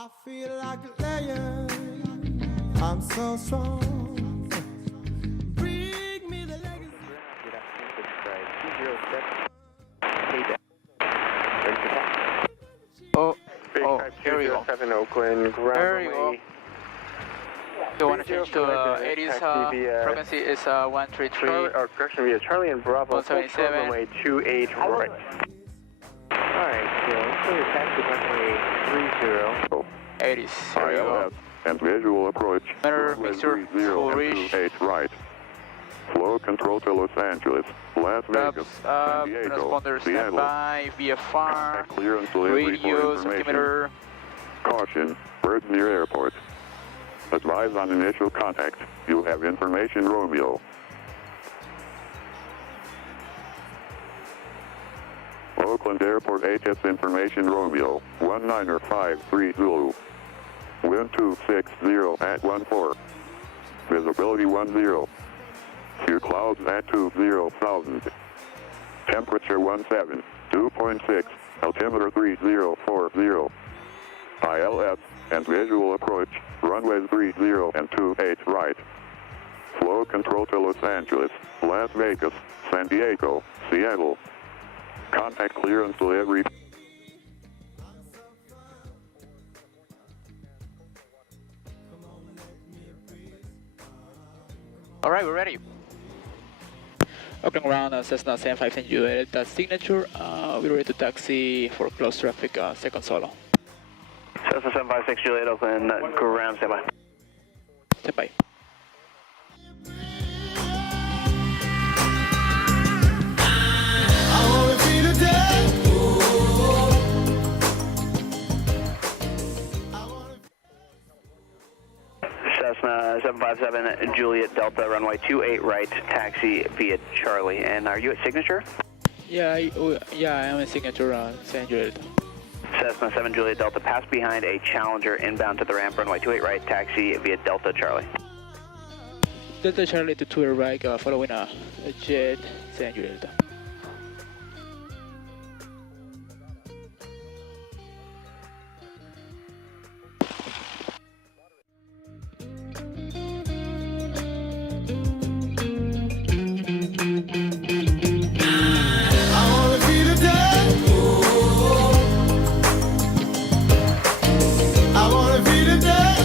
I feel like a lion. I'm so strong. Bring me the legacy. Here we go. Oakland, There you go. You want to change to 80s frequency is 133. Correction via Charlie and Bravo. 177. Runway 28 right. Alright, so let's go to taxi runway 30. 80s. There you go. And visual approach. Better mixture, full reach. 8 right. Flow control to Los Angeles, Las Vegas, San Diego, Transponder Seattle. standby, VFR, Clearance delivery radio, for information. altimeter. Caution, birds near airport. Advise on initial contact. You have information, Romeo. Oakland Airport HS information, Romeo. 19530 Zulu. Wind 260 at 14. Visibility 10. Few clouds at 20,000. Temperature 17, 2.6. Altimeter 3040. ILS and visual approach. Runways 30 and 28 right. Flow control to Los Angeles, Las Vegas, San Diego, Seattle. Contact clearance delivery. Alright, we're ready. Opening round Cessna152 Delta signature. We're ready to taxi for close traffic, second solo. Cessna152 Juliet Oakland, ground standby. Standby. I wanna be the day. Cessna 757 Juliet Delta, runway 28 right, taxi via Charlie. And are you at signature? Yeah, I'm a signature San Juliet. Cessna 7 Juliet Delta, pass behind a Challenger inbound to the ramp, runway 28 right, taxi via Delta Charlie. Delta Charlie to 2 right, following a jet San Juliet. I wanna be the day. I wanna be the day.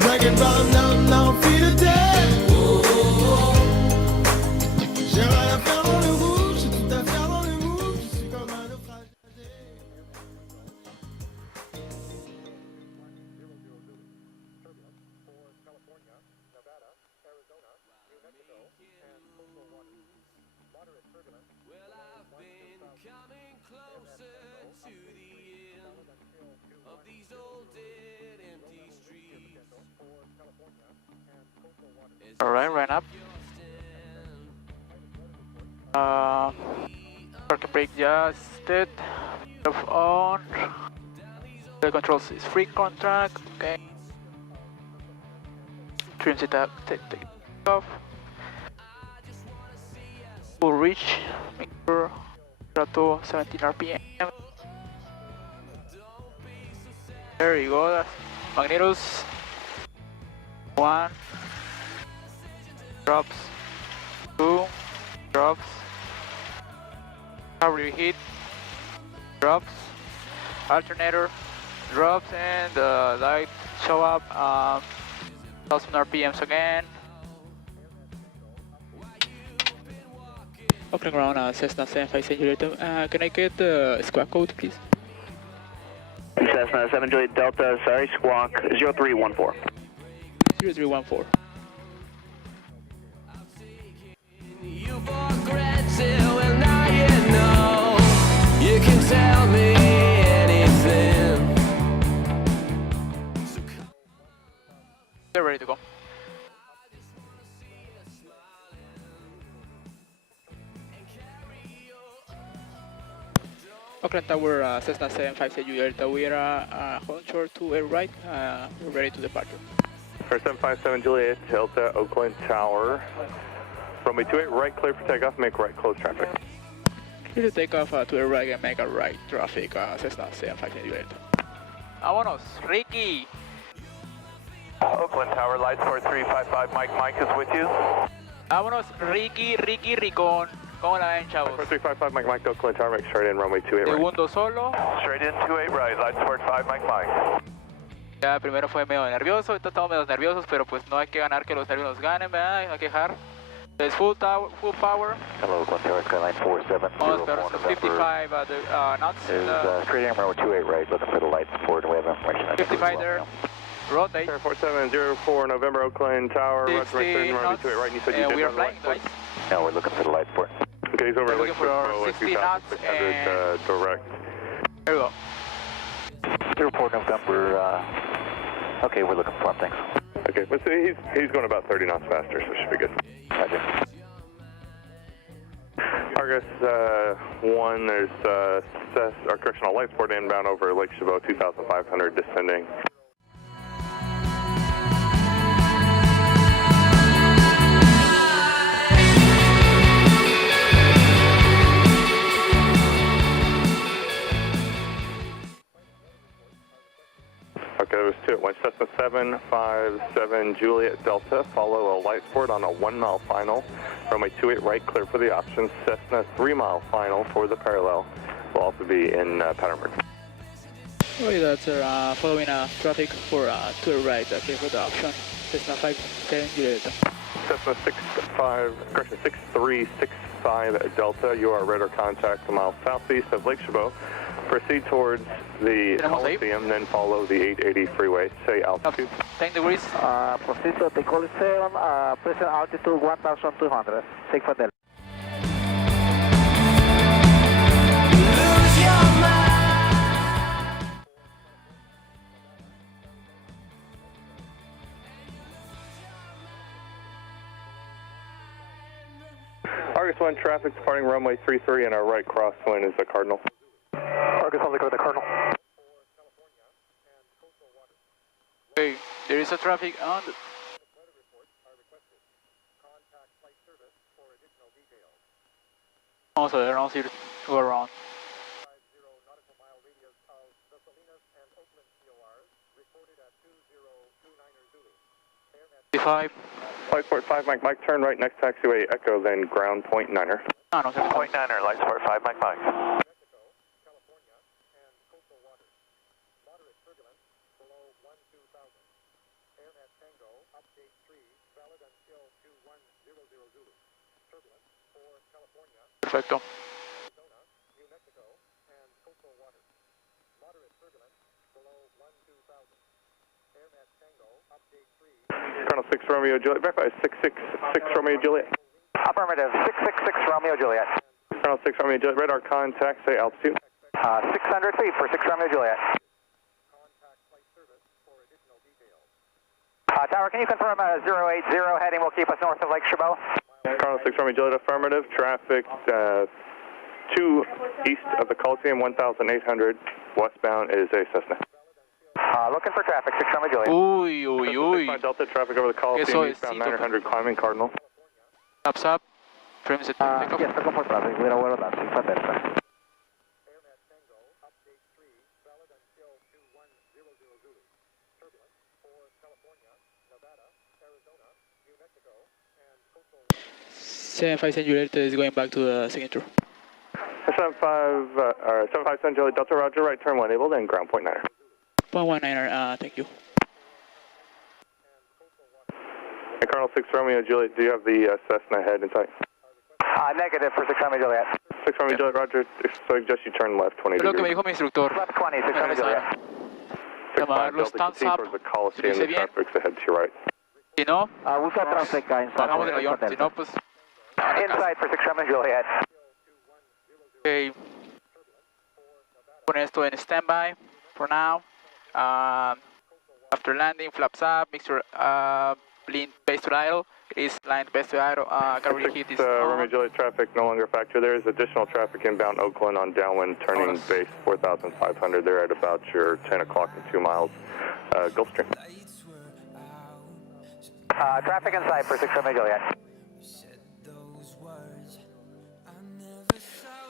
Break it down, now, be the day. J'ai rien à faire dans le rouge, j'ai tout à faire dans le move. Je suis comme un naufrage. Alright, ran up. Parking brake adjusted. Off on. The controls is free contract. Okay. Trim setup. Take off. Full reach. Make sure. To 17 RPM. There you go. That's magnetos. 1. Drops. 2. Drops. Power reheat. Drops. Alternator. Drops, and the light show up. 1000 RPMs again. Opening round Cessna152 Juliet. Can I get the squawk code, please? Cessna 7 Juliet Delta, sorry, squawk 0314. 0314. You for granted, well now you know. You can tell me anything. They're ready to go. Oakland Tower, Cessna152 Juliet. We are holding short to air right. We're ready to departure. For 757 Juliet Delta, Oakland Tower. Runway 28 right, clear for takeoff, make right, close traffic. Need to take off to the right and make a right traffic, Cessna 752 Juliet. Vámonos, Ricky! Oakland Tower, light support 355, Mike is with you. Vámonos, Ricky Ricón. ¿Cómo la ven, chavos? 355, Mike, Oakland Tower, make straight in, runway 28 right. Segundo solo. Straight in, 28 right, light support 5, Mike. Ya primero fue medio nervioso, ahorita estamos medio nerviosos, pero pues no hay que ganar que los nervios nos ganen, ¿verdad? No hay que dejar. It's full power. Hello, Oakland Tower, Skyline 47. Almost better, so 55 knots. Is straight in, runway 28 right, looking for the light support. We have information. 55 there. Rotate. 4704 November, Oakland Tower, runway 28 right, and you said you did we are run flying, right. No, we're looking for the light support. Okay, he's over We're Lake looking for our 60 knots 2600 direct. There we go. 04 November, okay, we're looking for him, thanks. Okay, let's see, he's going about 30 knots faster, so it should be good. Roger. Argus 1, there's our correctional light support inbound over Lake Chabot, 2500 descending. Okay, there was two at once. Cessna 757 Juliet Delta, follow a light support on a 1 mile final. Runway 28 right, clear for the option. Cessna 3 mile final for the parallel. Will also be in pattern work. Okay, that's following traffic for to the right, clear for the option. Cessna 57 Juliet. Cessna 6365 Delta, you are radar contact a mile southeast of Lake Chabot. Proceed towards the Coliseum, then follow the 880 freeway. Say altitude. 10 degrees. Proceed to the Coliseum, present altitude 1,200. Take for Delta. Argus 1 traffic departing runway 33 and our right crosswind is the Cardinal. Argus 1, go with the Cardinal. Okay, there is a traffic on the... Also, there are also to go around. 55. Light support 5, Mike, turn right next taxiway, Echo, then ground point 9er. Ah, no, Point 9er, light support 5, Mike. Perfecto. Colonel 6 Romeo Juliet, verify 666 Romeo Juliet. Affirmative, 666 Romeo Juliet. Colonel 6 Romeo Juliet, radar contact, say altitude. 600 feet for 6 Romeo Juliet. Tower, can you confirm 080 heading will keep us north of Lake Chabot? Colonel 6 Romeo Juliet, affirmative, traffic 2 east of the Coliseum, 1,800, westbound is a Cessna. Looking for traffic, 6 Romeo Juliet. Uy. Delta traffic over the Coliseum, Eso es eastbound cito. 900, climbing Cardinal. Up. Frame set. Take off. Yes, looking for traffic, we're aware of that, 6 for Delta. Seven 57 Juliet is going back to the signature. 757 Juliet Delta, roger, right turn 1 enabled, and ground point 9er. 0.19er, thank you. And Colonel 6 Romeo Juliet, do you have the Cessna head in sight? Negative for 6 Romeo Juliet. 6 Romeo Juliet, roger, so I suggest you turn left 20 Es lo que me degrees. dijo mi instructor. Left 20, 6 Romeo Juliet. 65 los Delta, thumbs proceed up. towards the Coliseum, Dice the bien. traffic's ahead to your right. Si no, We got traffic bajamos del avión. Si no, pues... inside for 6 Romeo Juliet. Ok. Poner esto en standby for now. After landing, flaps up, mixture lean base to idle. It is lined base to idle. Carrier heat is Romeo on. Juliet traffic no longer a factor. There is additional traffic inbound Oakland on downwind turning base 4,500. They're at about your 10 o'clock and 2 miles Gulfstream. Traffic inside for 6 Romeo Juliet.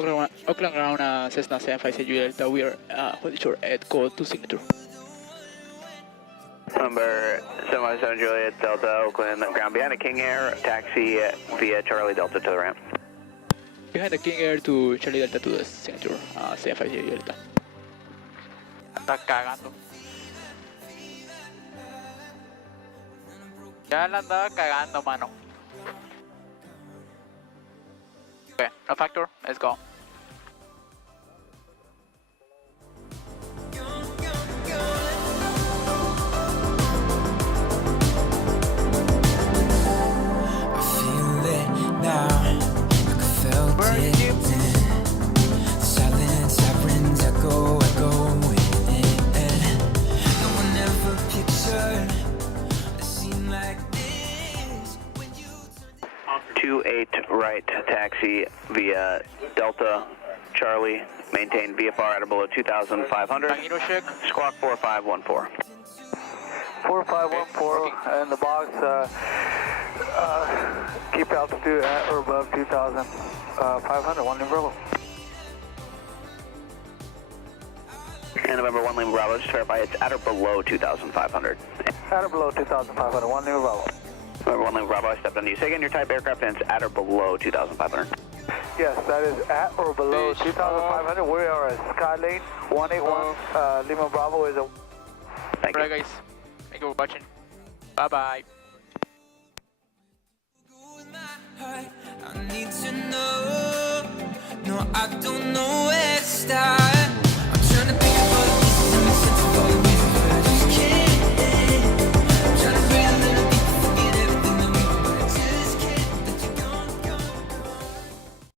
Oakland ground Cessna152 Delta, we are holding short at call to signature. Number 757 Juliet Delta, Oakland, ground behind the King Air, taxi via Charlie Delta to the ramp. Behind the King Air to Charlie Delta to the signature, 758 Delta. Está cagando. Ya la andaba cagando, mano. Okay, no factor, let's go. Right, taxi via Delta, Charlie, maintain VFR at or below 2,500, squawk 4514. 4514 in the box, keep altitude at or above 2,500, 1 Bravo. And November 1 Lima Bravo, just verify it's at or below 2,500. At or below 2,500, 1 Bravo. November 1 Lima Bravo, I stepped on you. Say again your type aircraft and it's at or below 2,500. Yes, that is at or below 2,500. We are at Skylane 181. Lima Bravo is a... Thank you. Alright guys, thank you for watching. Bye bye. I need to know. No, I don't know where to start.